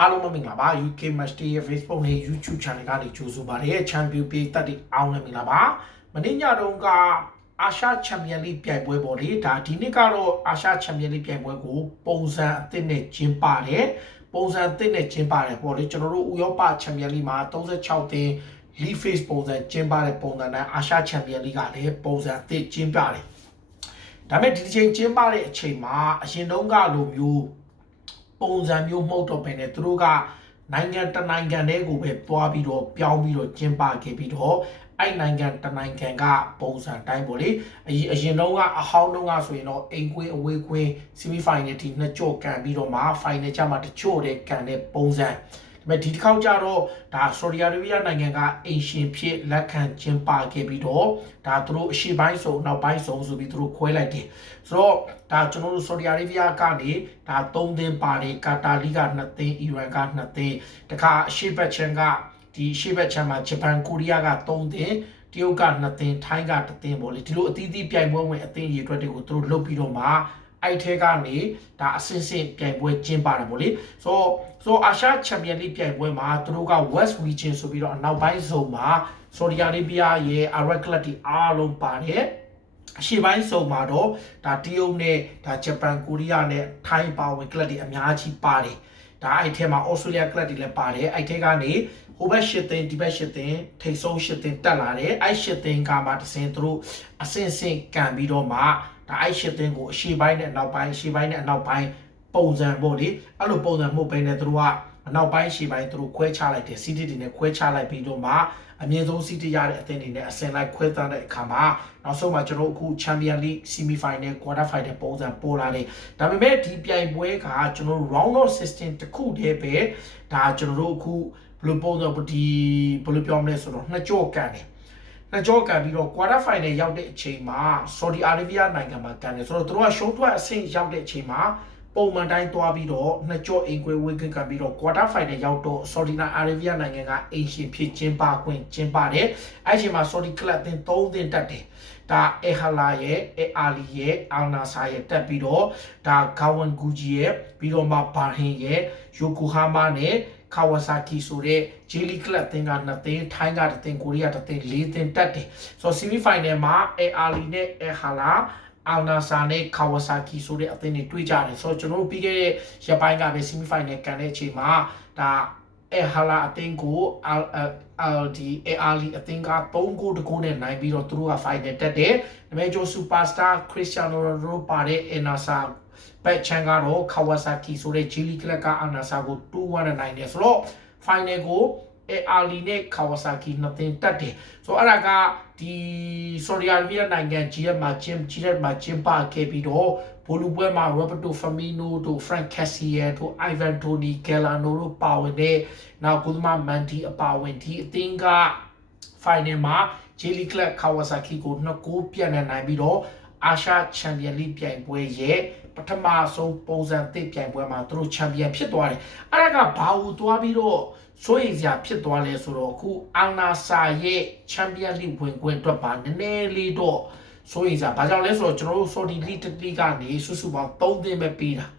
အားလုံးမင်္ဂလာပါ UK Match Day ရဲ့ Facebook နဲ့ YouTube Channel ကနေကြိုဆိုပါရစေ Champion ပေးတက်တဲ့အောင်လည်းမင်္ဂလာပါမနေ့ညတုန်းကအာရှချန်ပီယံလိပြိုင်ပွဲပေါ့လေဒါဒီနှစ်ကတော့အာရှချန်ပီယံလိပြိုင်ပွဲကိုပုံစံအသစ်နဲ့ကျင်းပတယ်ပုံစံအသစ်နဲ့ကျင်းပတယ်ပေါ့လေကျွန်တော်တို့ဥရောပချန်ပီယံလိမှာ36သင်း League Phase ပုံစံကျင်းပတဲ့ပုံစံနဲ့အာရှချန်ပီယံလိကလည်းပုံစံအသစ်ကျင်းပတယ်ဒါပေမဲ့ဒီတစ်ချိန်ကျင်းပတဲ့အချိန်မှာအရင်တုန်းကလိုမျိုး ပုံစံမျိုးမဟုတ်တော့ဘဲနဲ့သူတို့ကနိုင်ငံတစ်နိုင်ငံတည်းကိုပဲတွားပြီးတော့ပြောင်းပြီးတော့ကျင်းပခဲ့ပြီးတော့အဲ့နိုင်ငံတစ်နိုင်ငံကပုံစံတိုင်းပေါ့လေအရင်အရင်တော့ကအဟောင်းတော့ကဆိုရင်တော့အိမ်ကွင်းအဝေးကွင်း semi final ထိနှစ်ကြော့ကန်ပြီးတော့မှ final ကျမှတချို့တဲ့ကန်တဲ့ပုံစံဒါပေ မဲ့ဒီတစ်ခေါက်ကျတော့ဒါ Saudi Arabia နိုင်ငံကအင်ရှင်ဖြစ်လက်ခံကျင်းပခဲ့ပြီးတော့ဒါသူတို့အရှိပိုင်းဆုံးနောက်ပိုင်းဆုံးဆိုပြီးသူတို့ခွဲလိုက်တယ်ဆိုတော့ဒါကျွန်တော်တို့ Saudi Arabia ကနေဒါ3သင်းပါတယ်ကာတာလီက2သင်းအီရန်က2သင်းတခါအရှိဘက်ချန်ကဒီအရှိဘက်ချန်မှာဂျပန်ကိုရီးယားက3သင်းတရုတ်က2သင်းထိုင်းက1သင်းပေါ့လေဒီလိုအသီးသီးပြိုင်ပွဲဝင်အသင်းရေအတွက်တွေကိုသူတို့လုပ်ပြီးတော့မှ အဲ့ထဲကနေဒါအစင်းစင်းပြိုင်ပွဲကျင်းပတာပေါ့လေဆိုဆိုအာရှချန်ပီယံလိပြိုင်ပွဲမှာသူတို့က West Region ဆိုပြီးတော့အနောက်ပိုင်းဇုံမှာ Saudi Arabia ရဲ့ Arab Club တွေအားလုံးပါတယ်အရှိပိုင်းစုံမှာတော့ဒါတရုတ်နဲ့ဒါဂျပန်ကိုရီးယားနဲ့ထိုင်းပါဝင်ကလပ်တွေအများကြီးပါတယ်ဒါအဲ့ထဲမှာဩစတြေးလျကလပ်တွေလည်းပါတယ်အဲ့ထဲကနေ ဟိုဘက်ရှစ်သင်းဒီဘက်ရှစ်သင်းထိတ်ဆုံးရှစ်သင်းတက်လာတယ်အဲ့ရှစ်သင်းကမှတစ်စင်းသူတို့အစင်စင်ကန်ပြီးတော့မှဒါအဲ့ရှစ်သင်းကိုအရှိပိုင်းနဲ့အနောက်ပိုင်းအရှိပိုင်းနဲ့အနောက်ပိုင်းပုံစံပေါ့လေအဲ့လိုပုံစံမှုပဲနဲ့သူတို့ကအနောက်ပိုင်းရှေ့ပိုင်းသူတို့ခွဲချလိုက်တယ်စီးတီတွေနဲ့ခွဲချလိုက်ပြီးတော့မှအမြင့်ဆုံးစီးတီရတဲ့အသင်းတွေနဲ့အစင်လိုက်ခွဲတန်းတဲ့အခါမှာနောက်ဆုံးမှာကျွန်တော်အခု Champion League Semi Final Quarter Final ပုံစံပေါ်လာတယ်ဒါပေမဲ့ဒီပြိုင်ပွဲကကျွန်တော် Round of 16တခုတည်းပဲဒါကျွန်တော်တို့အခု ဘယ်လိုပုံစံဒီဘယ်လိုပြောမလဲဆိုတော့နှစ်ကြောကန်တယ်နှစ်ကြောကန်ပြီးတော့ quarter final ရောက်တဲ့အချိန်မှာ Saudi Arabia နိုင်ငံမှာကန်တယ်ဆိုတော့သူတို့ကရှုံးထွက်အဆင့်ရောက်တဲ့အချိန်မှာပုံမှန်တိုင်းသွားပြီးတော့နှစ်ကြောအင်ကွေဝေးကကန်ပြီးတော့ quarter final ရောက်တော့ Saudi Arabia နိုင်ငံကအင်ရှင်ဖြစ်ကျင်းပခွင့်ကျင်းပတယ်အဲ့ဒီအချိန်မှာ Saudi club တင်3တင်တက်တယ်ဒါအေဟာလာရဲ့အေအာလီရဲ့အာနာဆာရဲ့တက်ပြီးတော့ဒါဂါဝန်ဂူဂျီရဲ့ပြီးတော့မှဘာဟင်ရဲ့ယိုကိုဟာမာနဲ့ ခါဝါဆာကီဆိုတဲ့ဂျီလီကလပ်တင်က2သင်းထိုင်းက1သင်းကိုရီးယား1သင်း4သင်းတက်တယ်ဆိုတော့ semi final မှာအေအာလီနဲ့အေဟာလာအာနာဆာနဲ့ခါဝါဆာကီဆိုတဲ့အသင်းတွေတွေ့ကြတယ်ဆိုတော့ကျွန်တော်တို့ပြီးခဲ့တဲ့ရက်ပိုင်းကပဲ semi final ကန်တဲ့အချိန်မှာဒါ အဲဟာလာအတင်းကိုအာအာဒီအဲအာလီအတင်းက3ဂိုးတကိုးနဲ့နိုင်ပြီးတော့သူတို့က final တက်တယ်။ဒါပေမဲ့ဂျိုစူပါစတာခရစ္စတီယာနိုရိုနာဒိုပါတဲ့အနာဆာဘက်ချန်ကတော့ခါဝါဆာကီဆိုတဲ့ဂျီလီကလပ်ကအနာဆာကို2-1နဲ့နိုင်တယ်ဆိုတော့ final ကို အဲအာလီနဲ့ခါဝါဆာကီနှစ်သင်းတက်တယ်ဆိုတော့အဲ့ဒါကဒီဆော်ဒီအာရေဗျနိုင်ငံကြီးရဲ့မှာချင်းကြီးရဲ့မှာချင်းပါခဲ့ပြီးတော့ဘိုလူပွဲမှာ Roberto Firmino တို့ Frank Kessié တို့ Ivan Toney Gallardo တို့ပါဝင်တဲ့နောက်ကုသမမန်ဒီအပါဝင်ဒီအသင်းက final မှာ Jelly Club Kawasaki ကိုနှစ်ကိုပြတ်နေနိုင်ပြီးတော့ အာရှချန်ပီယံလိပြိုင်ပွဲရဲ့ပထမဆုံးပုံစံသစ်ပြိုင်ပွဲမှာသူတို့ချန်ပီယံဖြစ်သွားတယ်။အဲ့ဒါကဘာလို့သွားပြီးတော့စိုးရိမ်စရာဖြစ်သွားလဲဆိုတော့အခုအာနာဆာရဲ့ချန်ပီယံလိဝင်ခွင့်အတွက်ပါနည်းနည်းလေးတော့စိုးရိမ်စရာဘာကြောင့်လဲဆိုတော့ကျွန်တော်တို့ Saudi League တတိကနေစုစုပေါင်း3သင်းပဲပေးတာ။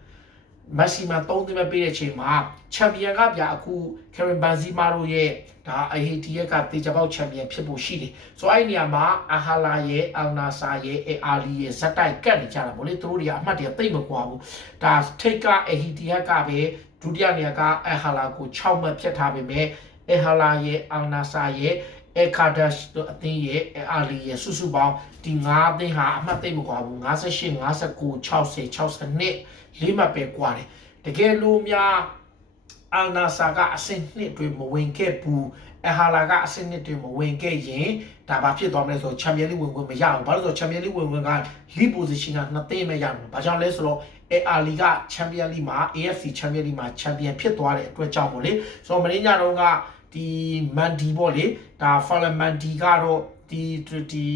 မက်ဆီမှာ3သင်းပဲပေးတဲ့အချိန်မှာချန်ပီယံကပြအခုကယ်ရင်ဘန်ဇီမာတို့ရဲ့ဒါအဟီတီယက်ကတေချာပေါက်ချန်ပီယံဖြစ်ဖို့ရှိတယ်။ဆိုအဲ့ဒီနေရာမှာအာဟာလာရဲ့အယ်နာဆာရဲ့အေအာလီရဲ့ဇက်တိုက်ကတ်နေကြတာဗောလေသူတို့တွေကအမှတ်တရသိမ့်မကွာဘူး။ဒါထိတ်ကအဟီတီယက်ကပဲဒုတိယနေရာကအဟာလာကို6မှတ်ဖြတ်ထားပေမဲ့အဟာလာရဲ့အယ်နာဆာရဲ့ အခါဒက်တို့အသင်းရဲ့အာလီရဲ့စုစုပေါင်းဒီ9အသင်းဟာအမှတ်သိမ့်မကွာဘူး58 59 60 62လေးမှတ်ပဲကွာတယ်တကယ်လို့များအာနာဆာကအဆင့်နှစ်တွေမဝင်ခဲ့ဘူးအဟာလာကအဆင့်နှစ်တွေမဝင်ခဲ့ရင်ဒါဘာဖြစ်သွားမလဲဆိုတော့ချန်ပီယံလိဝင်ဝင်မရဘူးဘာလို့ဆိုတော့ချန်ပီယံလိဝင်ဝင်ကလီပိုဇီရှင်ကနှစ်သိမ်းပဲရမှာဘာကြောင့်လဲဆိုတော့အဲအာလီကချန်ပီယံလိမှာ AFC ချန်ပီယံလိမှာချန်ပီယံဖြစ်သွားတဲ့အတွက်ကြောင့်ပေါ့လေဆိုတော့မင်းညတော့က ဒီမန်ဒီပေါ့လေဒါဖာလမန်ဒီကတော့ဒီဒီ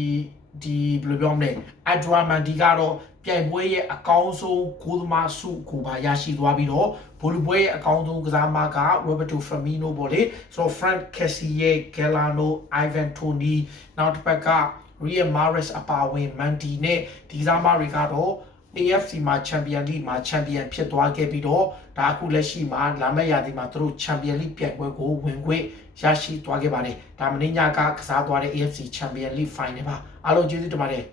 ဒီဘယ်လိုပြောမလဲအဒရာမန်ဒီကတော့ပြိုင်ပွဲရဲ့အကောင်းဆုံးဂိုးသမားစုကိုပါရရှိသွားပြီးတော့ဗိုလ်ပွဲရဲ့အကောင်းဆုံးကစားမက Roberto Firmino ပေါ့လေဆိုတော့ Frank Kessie ရဲ့ Gallardo Ivan Toney နောက်တစ်ပတ်က Riyad Mahrez အပါဝင် Mendy နဲ့ဒီကစားမတွေကတော့ AFC မှာ Champion League မှာ Champion ဖြစ်သွားခဲ့ပြီးတော့ဒါအခုလက်ရှိမှာလာမယ့်ရာသီမှာသူတို့ Champion League ပြိုင်ပွဲကိုဝင်ခွင့်ရရှိသွားခဲ့ပါတယ်ဒါမင်းညကကစားသွားတဲ့ AFC Champion League Final ပါအားလုံးကျေးဇူးတင်ပါတယ်